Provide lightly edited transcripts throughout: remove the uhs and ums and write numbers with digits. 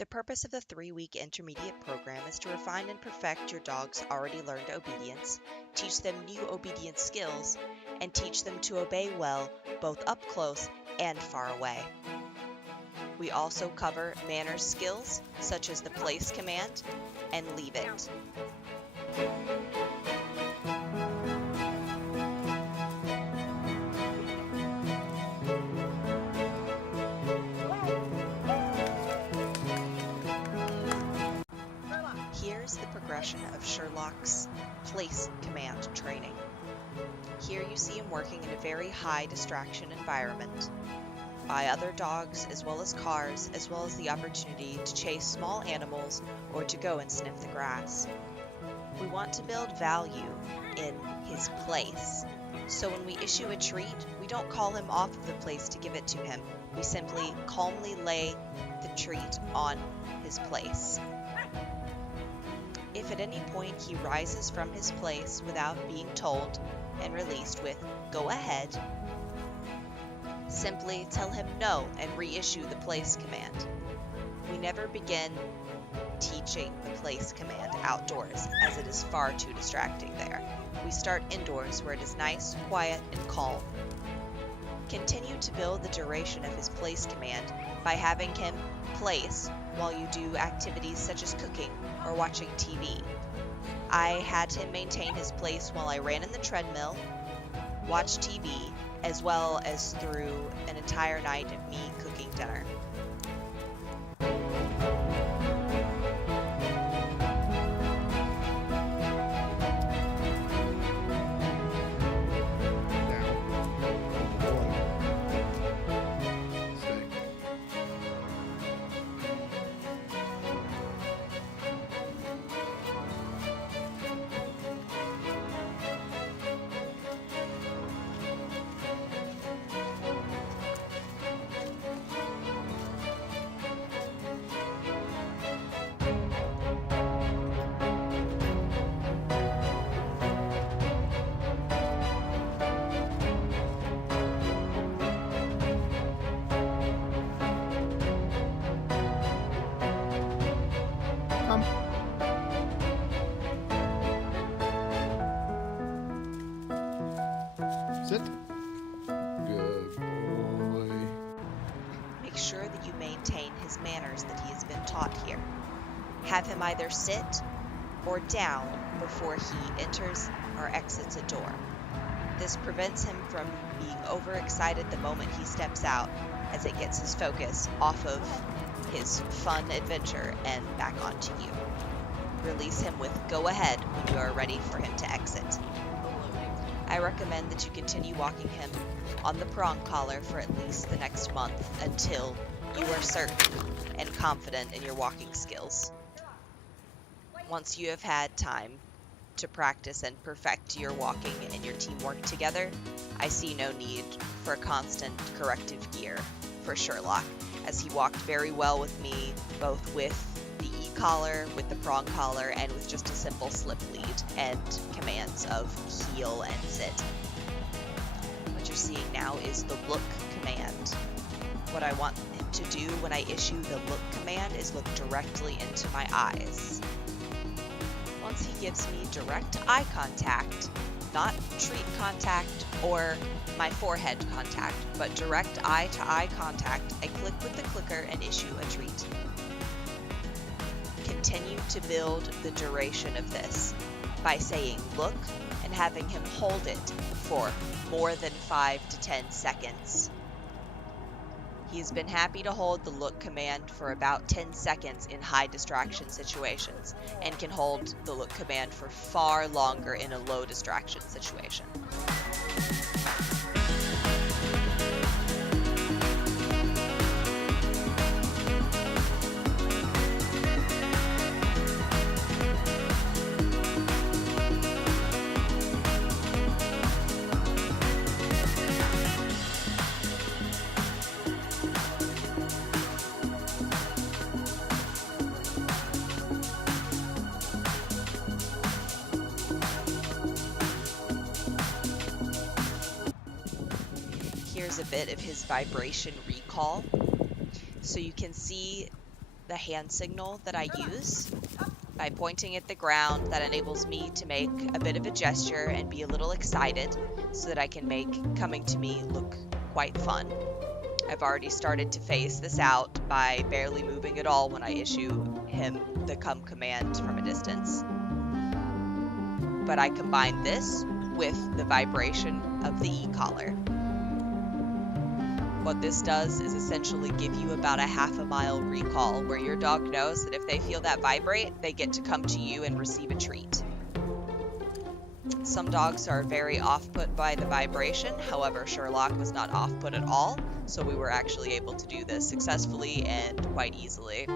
The purpose of the 3-week intermediate program is to refine and perfect your dog's already learned obedience, teach them new obedience skills, and teach them to obey well both up close and far away. We also cover manners skills such as the place command and leave it. Here's the progression of Sherlock's place command training. Here you see him working in a very high distraction environment, by other dogs as well as cars, as well as the opportunity to chase small animals or to go and sniff the grass. We want to build value in his place, so when we issue a treat, we don't call him off of the place to give it to him. We simply calmly lay the treat on his place. If at any point he rises from his place without being told and released with "go ahead," simply tell him no and reissue the place command. We never begin teaching the place command outdoors, as it is far too distracting there. We start indoors where it is nice, quiet, and calm. Continue to build the duration of his place command by having him place while you do activities such as cooking or watching TV. I had him maintain his place while I ran in the treadmill, watched TV, as well as through an entire night of me cooking dinner. Sit. Good boy. Make sure that you maintain his manners that he has been taught here. Have him either sit or down before he enters or exits a door. This prevents him from being overexcited the moment he steps out, as it gets his focus off of his fun adventure and back onto you. Release him with "go ahead" when you are ready for him to exit. I recommend that you continue walking him on the prong collar for at least the next month until you are certain and confident in your walking skills. Once you have had time to practice and perfect your walking and your teamwork together, I see no need for constant corrective gear for Sherlock, as he walked very well with me, both with the e-collar, with the prong collar, and with just a simple slip lead and commands of heel and sit. What you're seeing now is the look command. What I want him to do when I issue the look command is look directly into my eyes. Once he gives me direct eye contact, not treat contact or my forehead contact, but direct eye-to-eye contact, I click with the clicker and issue a treat. Continue to build the duration of this by saying "look" and having him hold it for more than 5 to 10 seconds. He's been happy to hold the look command for about 10 seconds in high distraction situations, and can hold the look command for far longer in a low distraction situation. Here's a bit of his vibration recall. So you can see the hand signal that I use. By pointing at the ground, that enables me to make a bit of a gesture and be a little excited so that I can make coming to me look quite fun. I've already started to phase this out by barely moving at all when I issue him the come command from a distance. But I combine this with the vibration of the e-collar. What this does is essentially give you about a half a mile recall where your dog knows that if they feel that vibrate, they get to come to you and receive a treat. Some dogs are very off-put by the vibration, however Sherlock was not off-put at all, so we were actually able to do this successfully and quite easily. You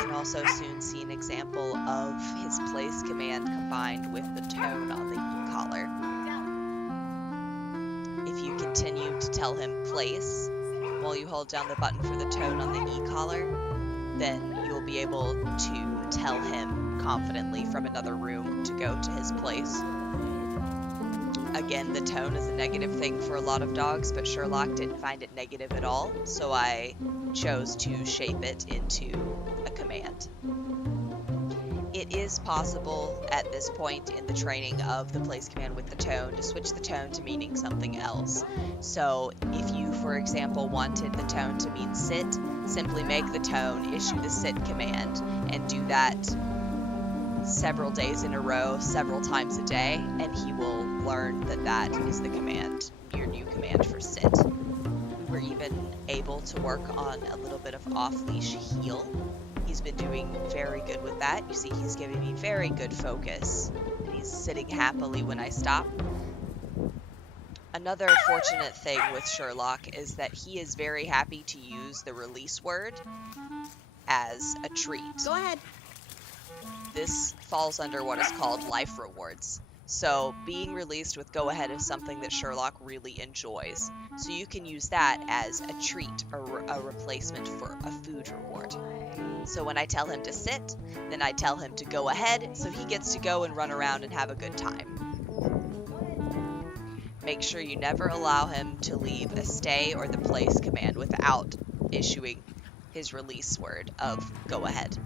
can also soon see an example of his place command combined with the tone on the e-collar. If you continue to tell him place while you hold down the button for the tone on the e-collar, then you'll be able to tell him confidently from another room to go to his place. Again, the tone is a negative thing for a lot of dogs, but Sherlock didn't find it negative at all, so I chose to shape it into a command. It is possible at this point in the training of the place command with the tone to switch the tone to meaning something else. So if you, for example, wanted the tone to mean sit, simply make the tone issue the sit command and do that several days in a row, several times a day, and he will learn that that is the command, your new command for sit. We were even able to work on a little bit of off-leash heel. He's been doing very good with that. You see, he's giving me very good focus. He's sitting happily when I stop. Another fortunate thing with Sherlock is that he is very happy to use the release word as a treat. Go ahead. This falls under what is called life rewards. So being released with go ahead is something that Sherlock really enjoys. So you can use that as a treat or a replacement for a food reward. So when I tell him to sit, then I tell him to go ahead, so he gets to go and run around and have a good time. Make sure you never allow him to leave a stay or the place command without issuing his release word of go ahead.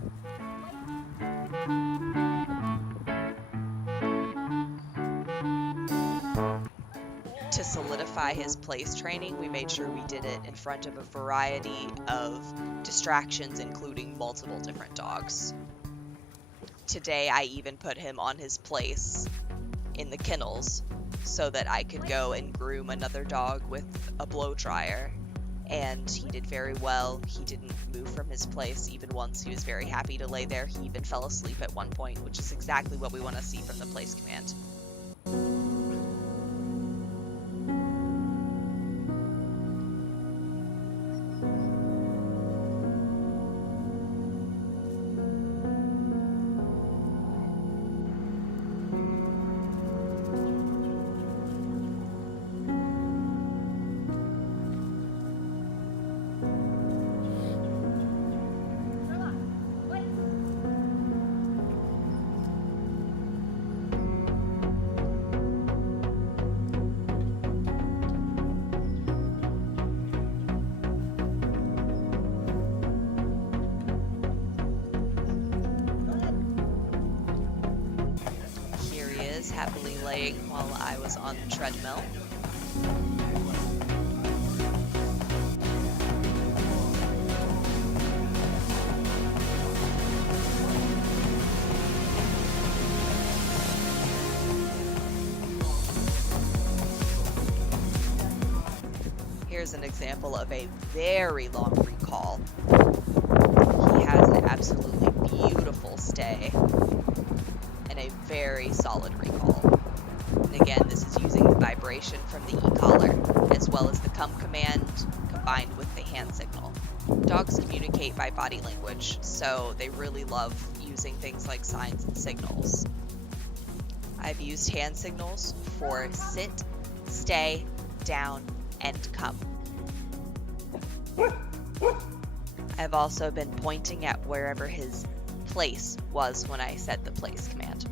To solidify his place training, we made sure we did it in front of a variety of distractions, including multiple different dogs. Today, I even put him on his place in the kennels so that I could go and groom another dog with a blow dryer, and he did very well. He didn't move from his place even once. He was very happy to lay there. He even fell asleep at one point, which is exactly what we want to see from the place command. Happily laying while I was on the treadmill. Here's an example of a very long recall. He has an absolutely beautiful stay and a very solid recall. And again, this is using the vibration from the e-collar as well as the come command combined with the hand signal. Dogs communicate by body language, so they really love using things like signs and signals. I've used hand signals for sit, stay, down, and come. I've also been pointing at wherever his place was when I said the place command.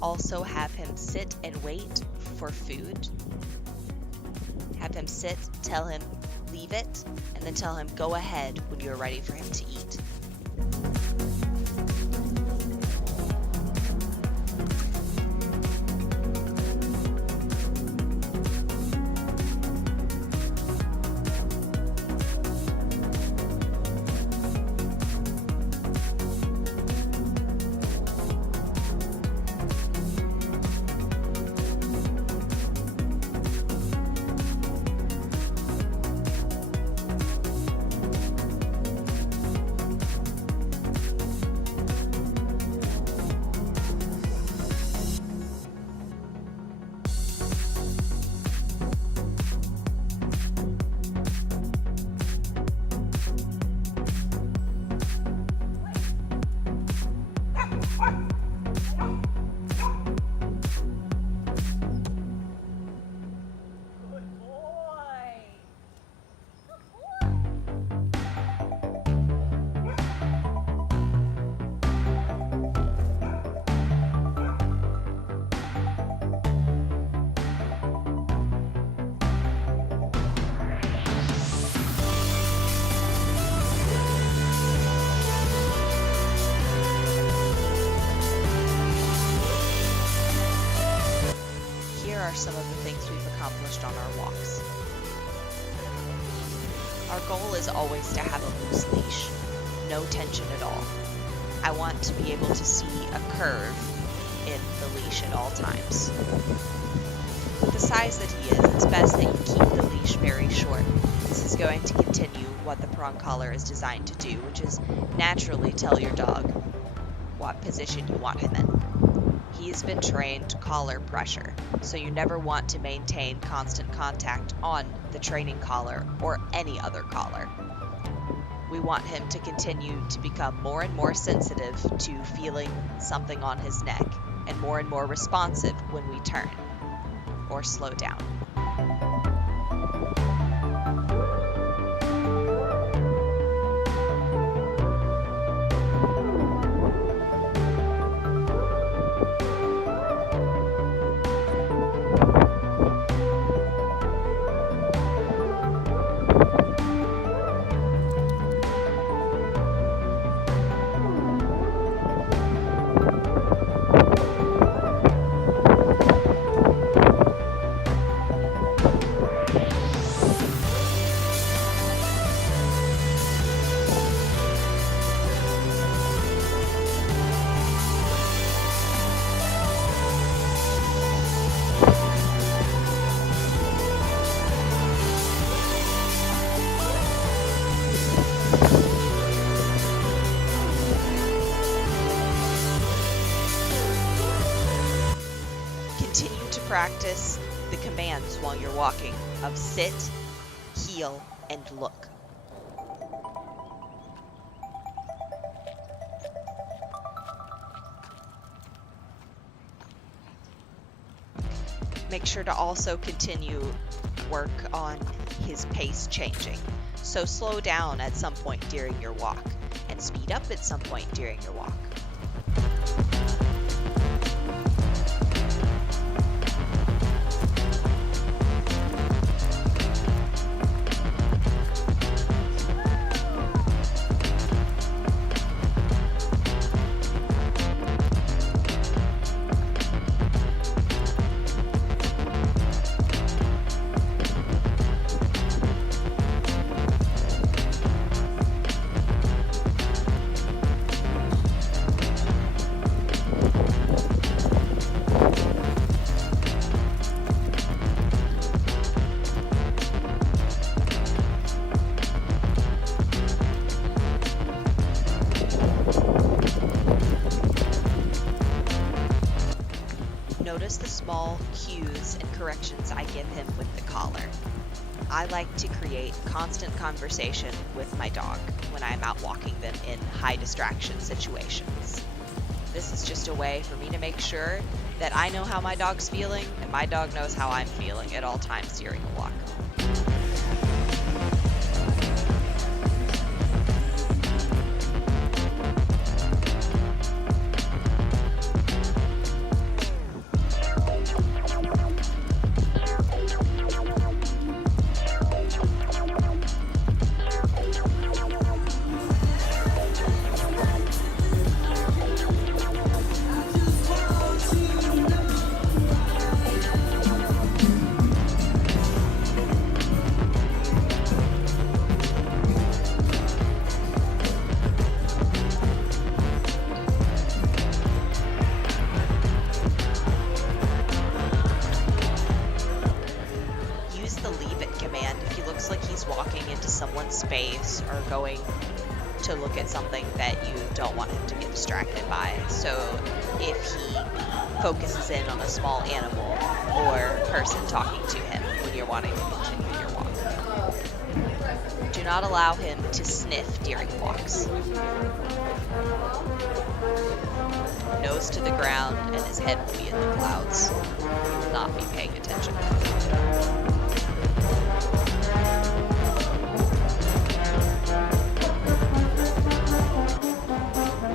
Also have him sit and wait for food. Have him sit, tell him leave it, and then tell him go ahead when you're ready for him to eat. Here are some of the things we've accomplished on our walks. Our goal is always to have a loose leash, no tension at all. I want to be able to see a curve in the leash at all times. With the size that he is, it's best that you keep the leash very short. This is going to continue what the prong collar is designed to do, which is naturally tell your dog what position you want him in. He's been trained collar pressure, so you never want to maintain constant contact on the training collar or any other collar. We want him to continue to become more and more sensitive to feeling something on his neck and more responsive when we turn or slow down. Continue to practice the commands while you're walking of sit, heel, and look. Make sure to also continue work on his pace changing. So slow down at some point during your walk and speed up at some point during your walk. Notice the small cues and corrections I give him with the collar. I like to create constant conversation with my dog when I'm out walking them in high distraction situations. This is just a way for me to make sure that I know how my dog's feeling and my dog knows how I'm feeling at all times during a walk. looks like he's walking into someone's space or going to look at something that you don't want him to get distracted by. So if he focuses in on a small animal or person talking to him when you're wanting to continue your walk. Do not allow him to sniff during walks. Nose to the ground and his head will be in the clouds. He will not be paying attention.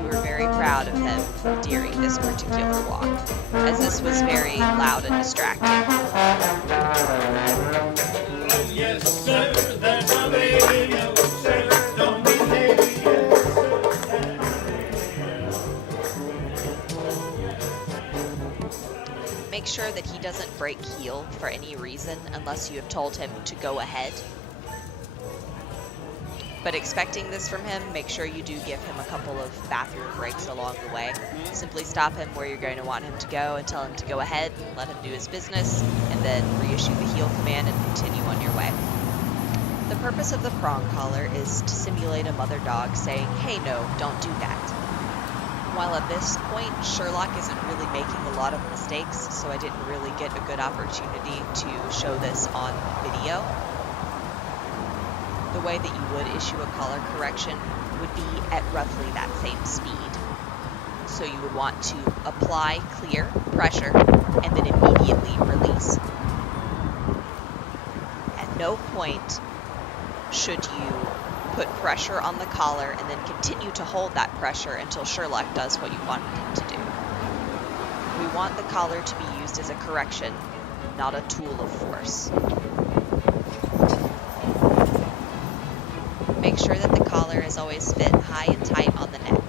We were very proud of him during this particular walk, as this was very loud and distracting. Yes, sir, that's my baby, no, sir, don't behave, yes, Make sure that he doesn't break heel for any reason unless you have told him to go ahead. But expecting this from him, make sure you do give him a couple of bathroom breaks along the way. Simply stop him where you're going to want him to go and tell him to go ahead and let him do his business, and then reissue the heel command and continue on your way. The purpose of the prong collar is to simulate a mother dog saying, "Hey, no, don't do that." While at this point, Sherlock isn't really making a lot of mistakes, so I didn't really get a good opportunity to show this on video. The way that you would issue a collar correction would be at roughly that same speed. So you would want to apply clear pressure and then immediately release. At no point should you put pressure on the collar and then continue to hold that pressure until Sherlock does what you wanted him to do. We want the collar to be used as a correction, not a tool of force. Make sure that the collar is always fit high and tight on the neck.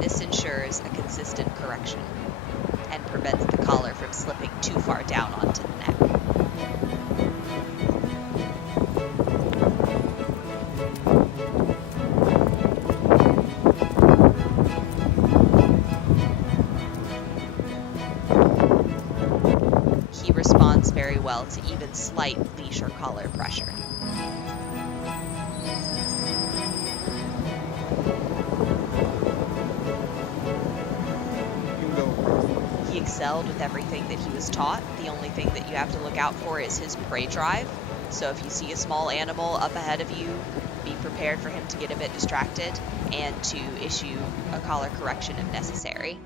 This ensures a consistent correction and prevents the collar from slipping too far down onto the neck. He responds very well to even slight leash or collar pressure. He excelled with everything that he was taught. The only thing that you have to look out for is his prey drive. So if you see a small animal up ahead of you, be prepared for him to get a bit distracted and to issue a collar correction if necessary.